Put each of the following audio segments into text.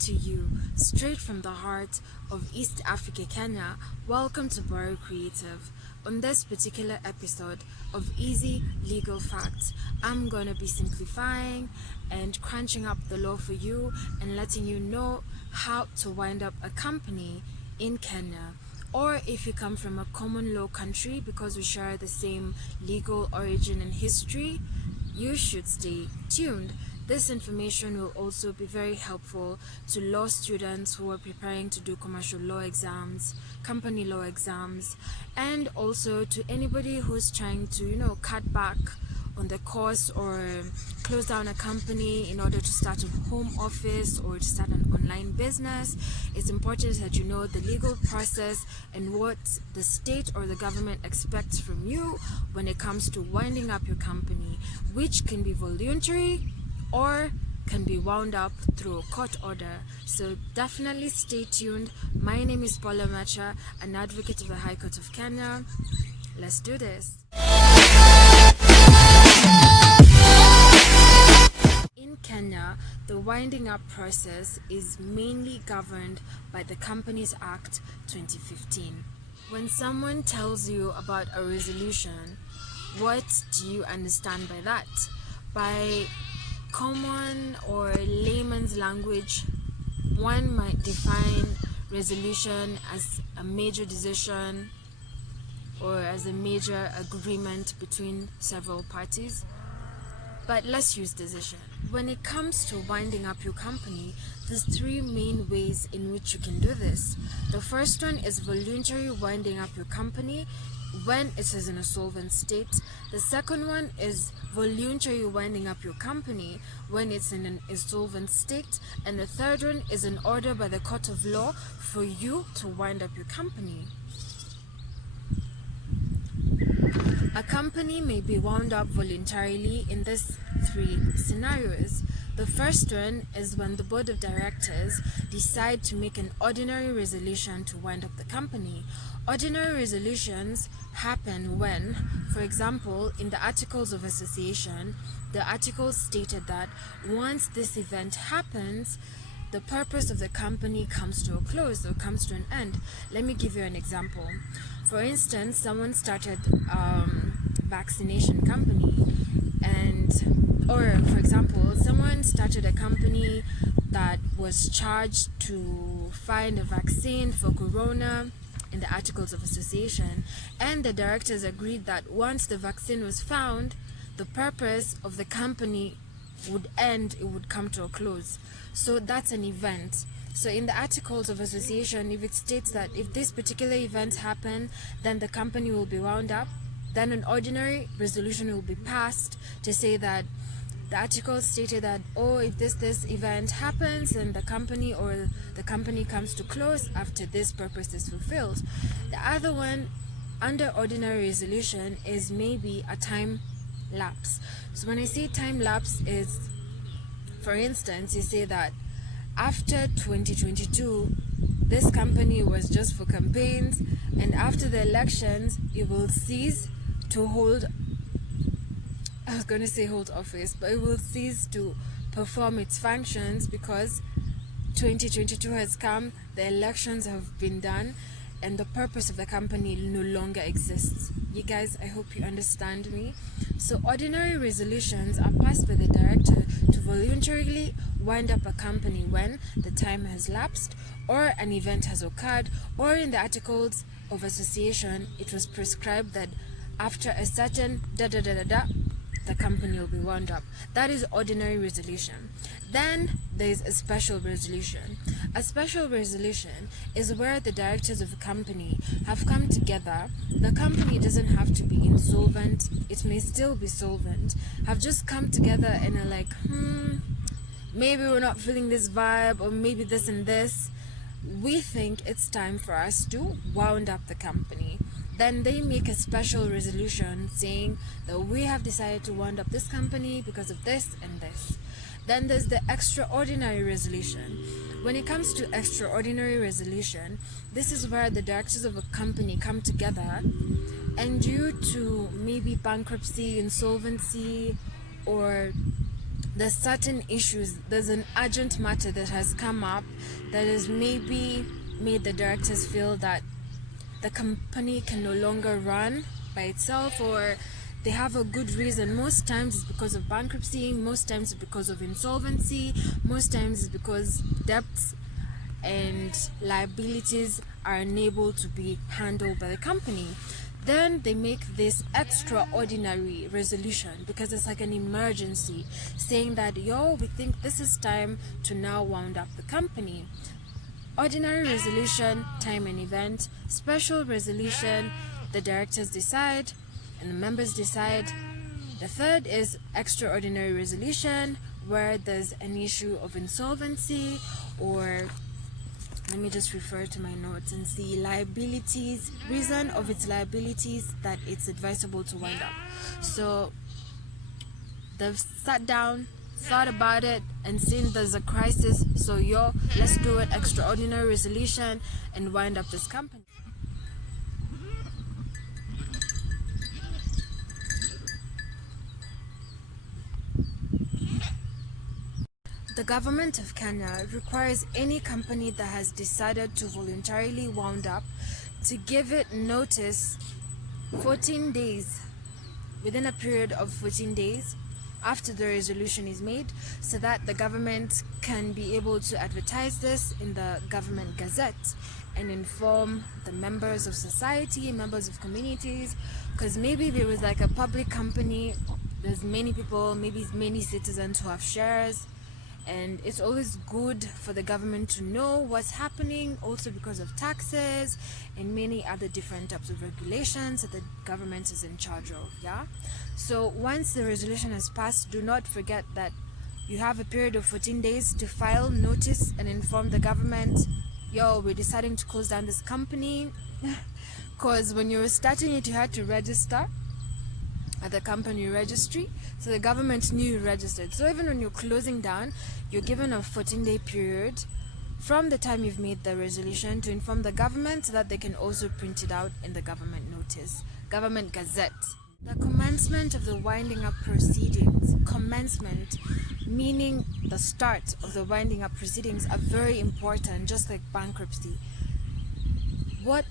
to you straight from the heart of East Africa, Kenya. Welcome to Borough Creative. On this particular episode of Easy Legal Facts, I'm going to be simplifying and crunching up the law for you and letting you know how to wind up a company in Kenya. Or if you come from a common law country, because we share the same legal origin and history, you should stay tuned. This information will also be very helpful to law students who are preparing to do commercial law exams, company law exams, and also to anybody who's trying to, cut back on the cost or close down a company in order to start a home office or to start an online business. It's important that you know the legal process and what the state or the government expects from you when it comes to winding up your company, which can be voluntary or can be wound up through a court order. So definitely stay tuned. My name is Paula Macha, an advocate of the High Court of Kenya. Let's do this. In Kenya, the winding up process is mainly governed by the Companies Act 2015. When someone tells you about a resolution, what do you understand by that? By common or layman's language, one might define resolution as a major decision or as a major agreement between several parties. But let's use decision. When it comes to winding up your company, there's three main ways in which you can do this. The first one is voluntary winding up your company when it is in a solvent state. The second one is voluntary winding up your company when it's in an insolvent state. And the third one is an order by the court of law for you to wind up your company. A company may be wound up voluntarily in these three scenarios. The first one is when the board of directors decide to make an ordinary resolution to wind up the company. Ordinary resolutions happen when, for example, in the Articles of Association, the articles stated that once this event happens, the purpose of the company comes to a close or comes to an end. Let me give you an example. For instance, someone started vaccination company, or for example, someone started a company that was charged to find a vaccine for corona in the Articles of Association, and the directors agreed that once the vaccine was found, the purpose of the company would end, it would come to a close. So that's an event. So in the Articles of Association, if it states that if this particular event happen, then the company will be wound up, then an ordinary resolution will be passed to say that the article stated that, if this event happens, then the company comes to close after this purpose is fulfilled. The other one under ordinary resolution is maybe a time lapse. So when I say time lapse is, for instance, you say that after 2022, this company was just for campaigns, and after the elections, it will cease to hold office, but it will cease to perform its functions because 2022 has come, the elections have been done, and the purpose of the company no longer exists. You guys, I hope you understand me. So ordinary resolutions are passed by the director to voluntarily wind up a company when the time has lapsed or an event has occurred, or in the Articles of Association it was prescribed that after a certain the company will be wound up. That is ordinary resolution. Then there is a special resolution. A special resolution is where the directors of a company have come together. The company doesn't have to be insolvent, it may still be solvent, have just come together and are like, maybe we're not feeling this vibe, or maybe this and this. We think it's time for us to wound up the company. Then they make a special resolution saying that we have decided to wind up this company because of this and this. Then there's the extraordinary resolution. When it comes to extraordinary resolution, this is where the directors of a company come together, and due to maybe bankruptcy, insolvency, or there's certain issues, there's an urgent matter that has come up that has maybe made the directors feel that the company can no longer run by itself, or they have a good reason. Most times it's because of bankruptcy, most times it's because of insolvency, most times it's because debts and liabilities are unable to be handled by the company. Then they make this extraordinary resolution because it's like an emergency, saying that, we think this is time to now wound up the company. Ordinary resolution, time and event. Special resolution, the directors decide and the members decide. The third is extraordinary resolution, where there's an issue of insolvency, or let me just refer to my notes and see liabilities, reason of its liabilities that it's advisable to wind up. So they've sat down, thought about it, and seen there's a crisis, so let's do an extraordinary resolution and wind up this company. The government of Kenya requires any company that has decided to voluntarily wound up to give it notice 14 days, within a period of 14 days after the resolution is made, so that the government can be able to advertise this in the government gazette and inform the members of society, members of communities, because maybe there was like a public company, there's many people, maybe many citizens who have shares, and it's always good for the government to know what's happening, also because of taxes and many other different types of regulations that the government is in charge of. So once the resolution has passed, do not forget that you have a period of 14 days to file notice and inform the government, we're deciding to close down this company. Because when you were starting it, you had to register at the company registry, so the government knew you registered. So even when you're closing down, you're given a 14-day period from the time you've made the resolution to inform the government, so that they can also print it out in the government notice, government gazette. The commencement of the winding up proceedings, commencement meaning the start of the winding up proceedings, are very important, just like bankruptcy. What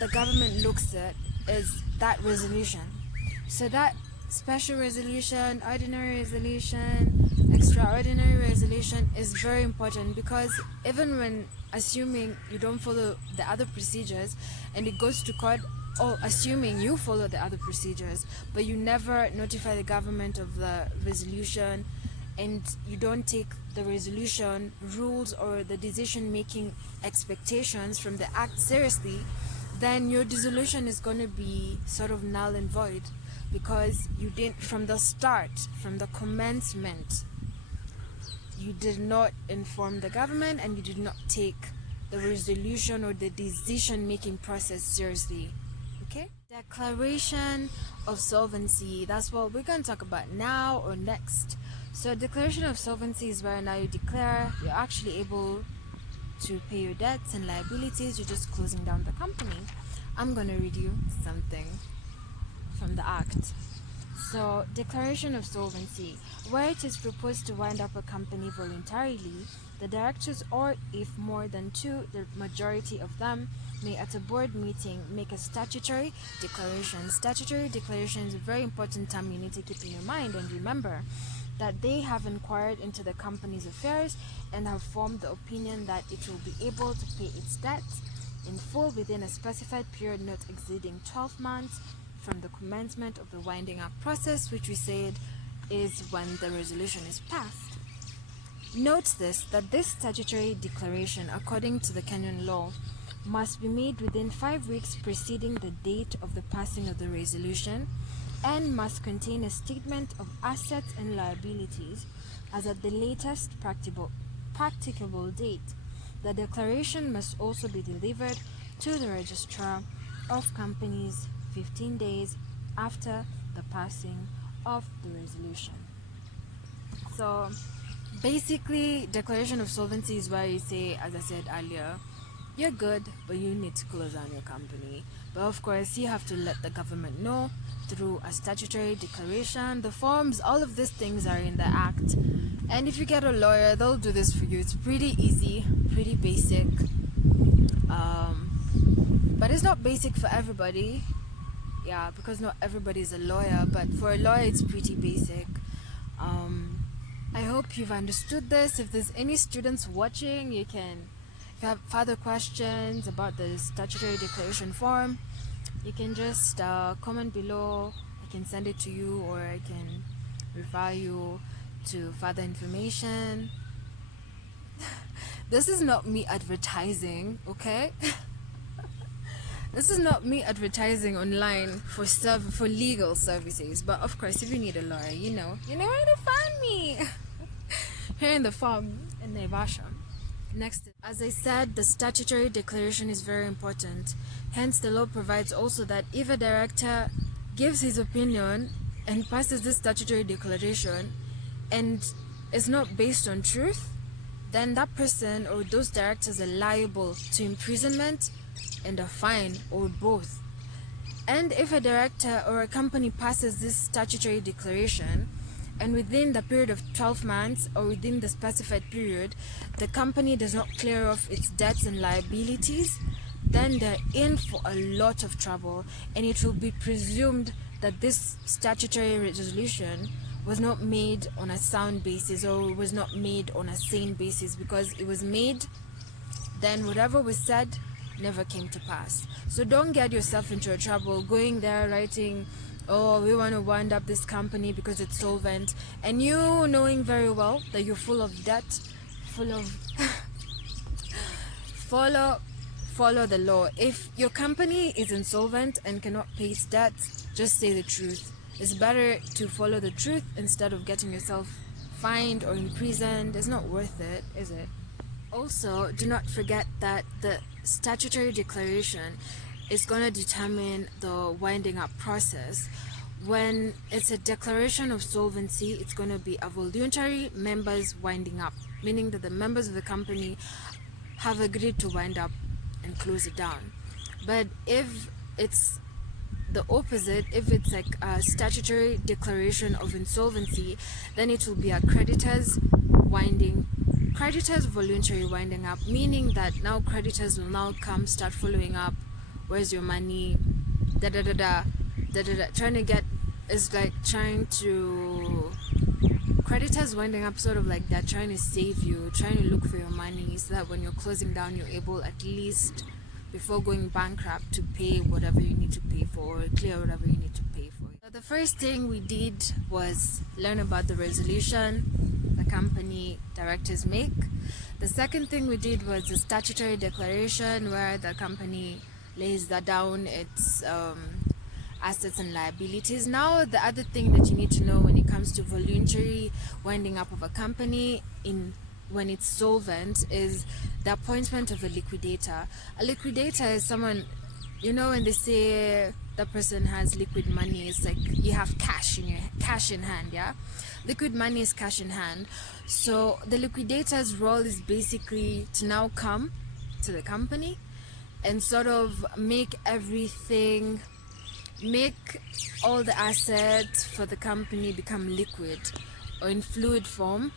the government looks at is that resolution. So that special resolution, ordinary resolution, extraordinary resolution is very important, because even when assuming you don't follow the other procedures and it goes to court, or assuming you follow the other procedures but you never notify the government of the resolution, and you don't take the resolution rules or the decision making expectations from the act seriously, then your dissolution is going to be sort of null and void, because you didn't, from the start, from the commencement, you did not inform the government and you did not take the resolution or the decision making process seriously. Okay? Declaration of solvency, that's what we're going to talk about now or next. So declaration of solvency is where now you declare you're actually able to pay your debts and liabilities, you're just closing down the company. I'm going to read you something from the act. So, declaration of solvency, where it is proposed to wind up a company voluntarily, the directors, or if more than two, the majority of them, may at a board meeting make a statutory declaration. Statutory declaration is a very important term you need to keep in your mind, and remember that they have inquired into the company's affairs and have formed the opinion that it will be able to pay its debts in full within a specified period not exceeding 12 months from the commencement of the winding up process, which we said is when the resolution is passed. Note that this statutory declaration, according to the Kenyan law, must be made within 5 weeks preceding the date of the passing of the resolution, and must contain a statement of assets and liabilities as at the latest practicable date. The declaration must also be delivered to the Registrar of Companies 15 days after the passing of the resolution. So basically, declaration of solvency is where you say, as I said earlier, you're good, but you need to close down your company. But of course, you have to let the government know through a statutory declaration. The forms, all of these things are in the act. And if you get a lawyer, they'll do this for you. It's pretty easy, pretty basic. But it's not basic for everybody. Yeah, because not everybody is a lawyer. But for a lawyer, it's pretty basic. I hope you've understood this. If there's any students watching, if you have further questions about the statutory declaration form, you can just comment below. I can send it to you, or I can refer you to further information. This is not me advertising, okay? This is not me advertising online for legal services. But of course, if you need a lawyer, you know where to find me. Here in the farm in Naivasha. Next, as I said, the statutory declaration is very important. Hence, the law provides also that if a director gives his opinion and passes this statutory declaration and is not based on truth, then that person or those directors are liable to imprisonment and a fine, or both. And if a director or a company passes this statutory declaration and within the period of 12 months or within the specified period, the company does not clear off its debts and liabilities, then they're in for a lot of trouble, and it will be presumed that this statutory resolution was not made on a sound basis, or was not made on a sane basis, because it was made, then whatever was said never came to pass. So don't get yourself into trouble going there writing, oh, we want to wind up this company because it's solvent, and you knowing very well that you're full of debt, full of follow the law. If your company is insolvent and cannot pay its debts, just say the truth. It's better to follow the truth instead of getting yourself fined or imprisoned. It's not worth it, is it? Also, do not forget that the statutory declaration is going to determine the winding up process. When it's a declaration of solvency, it's going to be a voluntary members winding up, meaning that the members of the company have agreed to wind up and close it down. But if it's the opposite, if it's like a statutory declaration of insolvency, then it will be a creditors voluntary winding up, meaning that now creditors will now come, start following up, where's your money, trying to get, is like trying to, creditors winding up sort of like that, trying to save you, trying to look for your money, so that when you're closing down, you're able, at least before going bankrupt, to pay whatever you need to pay for, or clear whatever you need to pay for. So the first thing we did was learn about the resolution the company directors make. The second thing we did was the statutory declaration, where the company lays that down its assets and liabilities. Now, the other thing that you need to know when it comes to voluntary winding up of a company when it's solvent is the appointment of a liquidator. A liquidator is someone, when they say the person has liquid money, it's like you have cash in hand, yeah? Liquid money is cash in hand. So the liquidator's role is basically to now come to the company and sort of make all the assets for the company become liquid or in fluid form,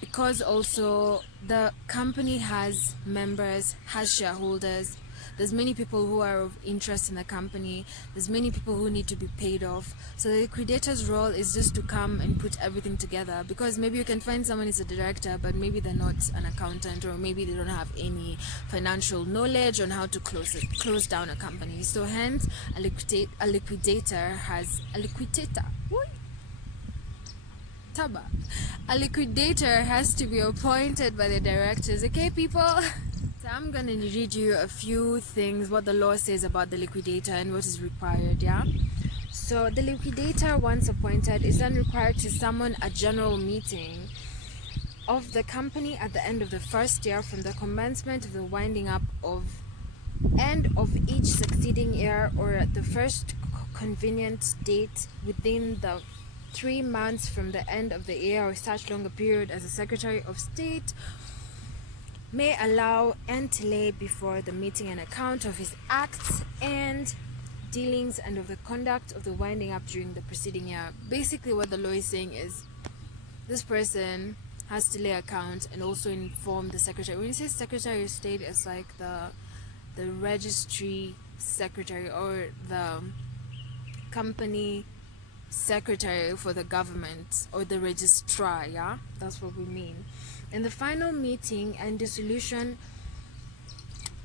because also the company has members, has shareholders. There's many people who are of interest in the company. There's many people who need to be paid off. So the liquidator's role is just to come and put everything together, because maybe you can find someone who's a director, but maybe they're not an accountant, or maybe they don't have any financial knowledge on how to close down a company. So hence, a liquidator has a liquidator has to be appointed by the directors. Okay, people? So I'm going to read you a few things, what the law says about the liquidator and what is required, yeah? So the liquidator, once appointed, is then required to summon a general meeting of the company at the end of the first year from the commencement of the winding up and of each succeeding year, or at the first convenient date within the 3 months from the end of the year, or such longer period as the Secretary of State may allow, and to lay before the meeting an account of his acts and dealings and of the conduct of the winding up during the preceding year. Basically, what the law is saying is this person has to lay account and also inform the secretary. When you say Secretary of State, it's like the registry secretary or the company secretary for the government, or the registrar. Yeah, that's what we mean. In the final meeting and dissolution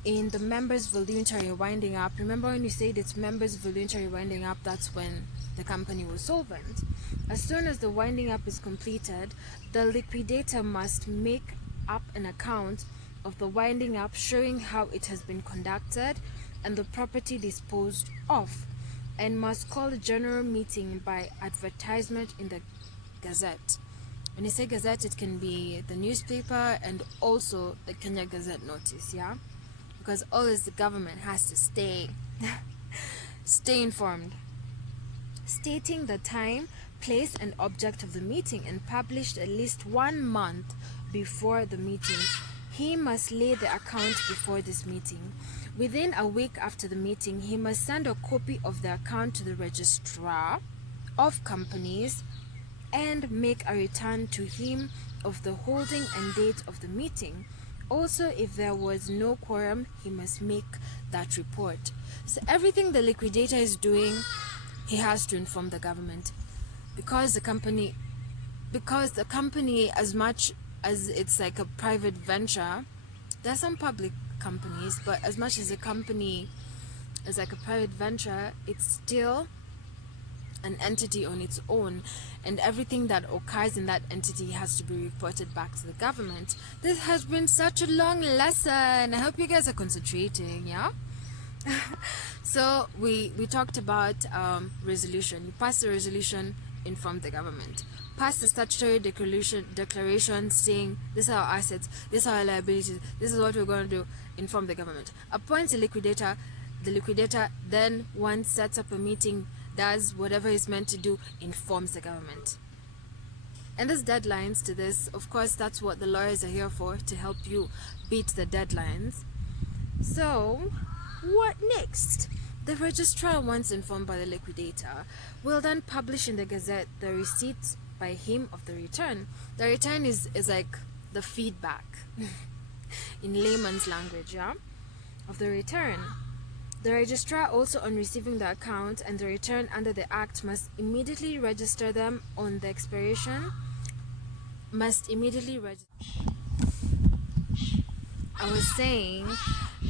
in the members voluntary winding up, remember when you said it's members voluntary winding up, that's when the company was solvent. As soon as the winding up is completed, the liquidator must make up an account of the winding up showing how it has been conducted and the property disposed of, and must call a general meeting by advertisement in the Gazette. When you say Gazette, it can be the newspaper and also the Kenya Gazette notice, yeah? Because always the government has to stay informed. Stating the time, place and object of the meeting, and published at least 1 month before the meeting. He must lay the account before this meeting. Within a week after the meeting, he must send a copy of the account to the Registrar of Companies and make a return to him of the holding and date of the meeting. Also, if there was no quorum, he must make that report. So everything the liquidator is doing, he has to inform the government, because the company, as much as it's like a private venture, there are some public companies, but as much as a company is like a private venture, it's still an entity on its own, and everything that occurs in that entity has to be reported back to the government. This has been such a long lesson. I hope you guys are concentrating, yeah? So we talked about resolution. You pass the resolution, inform the government. Pass the statutory declaration saying this are our assets, this are our liabilities, this is what we're going to do, inform the government. Appoint a liquidator. The liquidator then, once sets up a meeting, does whatever he's meant to do, informs the government. And there's deadlines to this. Of course, that's what the lawyers are here for, to help you beat the deadlines. So, what next? The registrar, once informed by the liquidator, will then publish in the Gazette the receipt by him of the return. The return is like the feedback in layman's language, yeah, of the return. The registrar, also on receiving the account and the return under the Act, must immediately register them on the expiration. I was saying,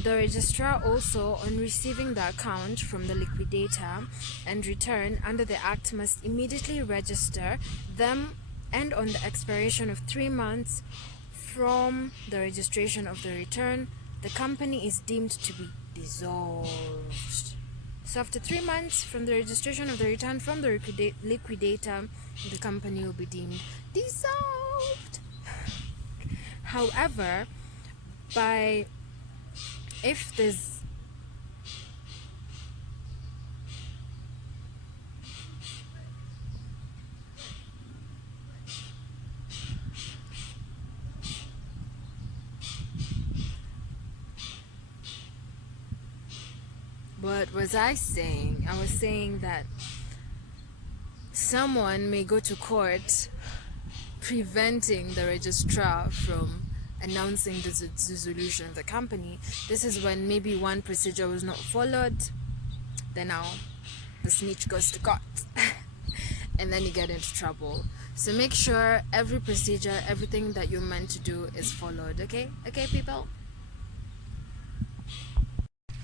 the registrar also, on receiving the account from the liquidator and return under the Act, must immediately register them, and on the expiration of 3 months from the registration of the return, the company is deemed to be dissolved. So after 3 months from the registration of the return from the liquidator, the company will be deemed dissolved. However, if there's What was I saying? I was saying that someone may go to court preventing the registrar from announcing the dissolution of the company. This is when maybe one procedure was not followed, then now the snitch goes to court and then you get into trouble. So make sure every procedure, everything that you're meant to do is followed, okay? Okay, people?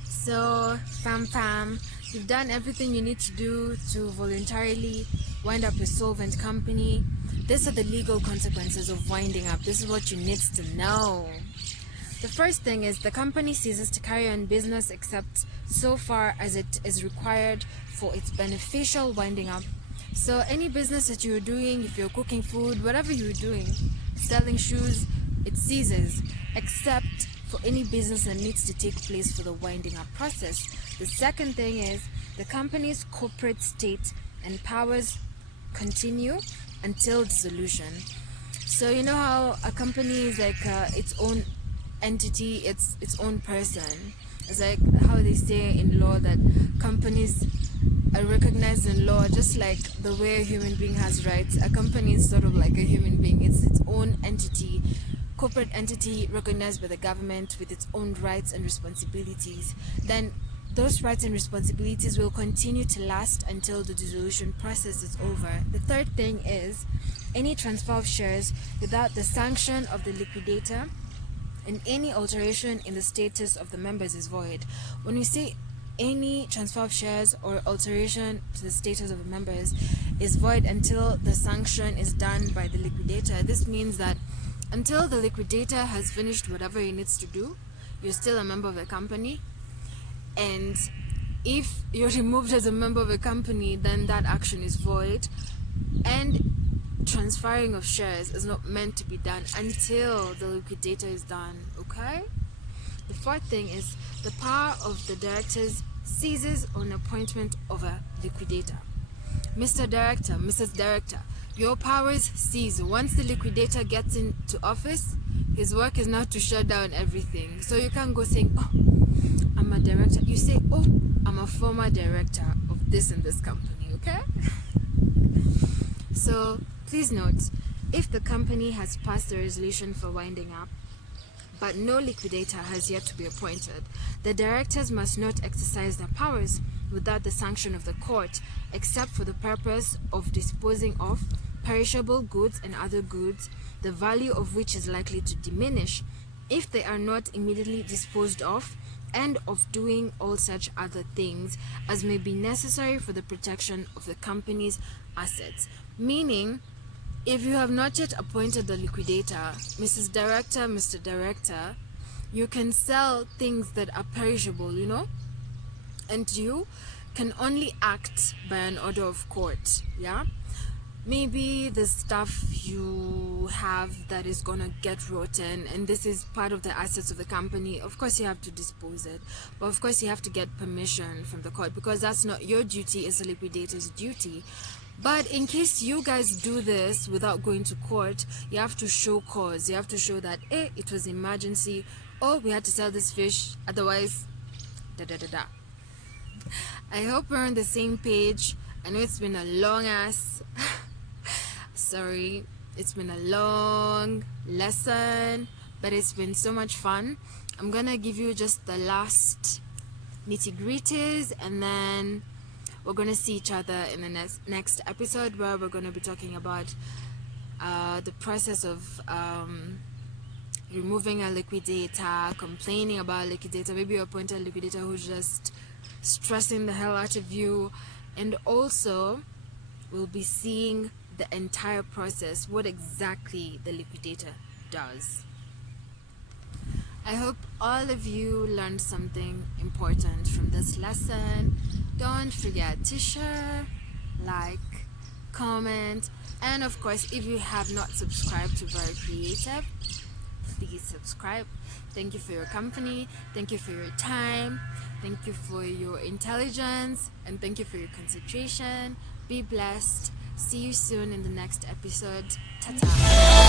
So, fam, you've done everything you need to do to voluntarily wind up a solvent company. These are the legal consequences of winding up. This is what you need to know. The first thing is the company ceases to carry on business except so far as it is required for its beneficial winding up. So any business that you're doing, if you're cooking food, whatever you're doing, selling shoes, it ceases, except for any business that needs to take place for the winding up process. The second thing is the company's corporate state and powers continue until dissolution. So you know how a company is like its own entity, its own person. It's like how they say in law that companies are recognized in law just like the way a human being has rights. A company is sort of like a human being. It's its own entity, corporate entity recognized by the government with its own rights and responsibilities. Then those rights and responsibilities will continue to last until the dissolution process is over. The third thing is any transfer of shares without the sanction of the liquidator and any alteration in the status of the members is void. When we say any transfer of shares or alteration to the status of the members is void until the sanction is done by the liquidator, this means that until the liquidator has finished whatever he needs to do, you're still a member of the company. And if you're removed as a member of a company, then that action is void. And transferring of shares is not meant to be done until the liquidator is done, okay? The fourth thing is the power of the directors ceases on appointment of a liquidator. Mr. Director, Mrs. Director, your powers cease. Once the liquidator gets into office, his work is now to shut down everything. So you can't go saying, oh, I'm a director. You say, oh, I'm a former director of this and this company, okay? So please note, if the company has passed the resolution for winding up, but no liquidator has yet to be appointed, the directors must not exercise their powers without the sanction of the court, except for the purpose of disposing of perishable goods and other goods, the value of which is likely to diminish if they are not immediately disposed of, and of doing all such other things as may be necessary for the protection of the company's assets. Meaning, if you have not yet appointed the liquidator, Mrs. Director, Mr. Director, you can sell things that are perishable, and you can only act by an order of court, yeah? Maybe the stuff you have that is gonna get rotten, and this is part of the assets of the company. Of course you have to dispose it, but of course you have to get permission from the court, because that's not your duty, it's a liquidator's duty. But in case you guys do this without going to court, you have to show cause. You have to show that it was emergency, or we had to sell this fish, otherwise da. I hope we're on the same page. I know it's been a long ass sorry, it's been a long lesson, but it's been so much fun. I'm gonna give you just the last nitty-gritties, and then we're gonna see each other in the next episode, where we're gonna be talking about the process of removing a liquidator, complaining about a liquidator, maybe you appoint a liquidator who's just stressing the hell out of you, and also we'll be seeing the entire process, what exactly the liquidator does. I hope all of you learned something important from this lesson. Don't forget to share, like, comment, and of course, if you have not subscribed to Very Creative, please subscribe. Thank you for your company, thank you for your time, thank you for your intelligence, and thank you for your concentration. Be blessed. See you soon in the next episode. Ta-ta.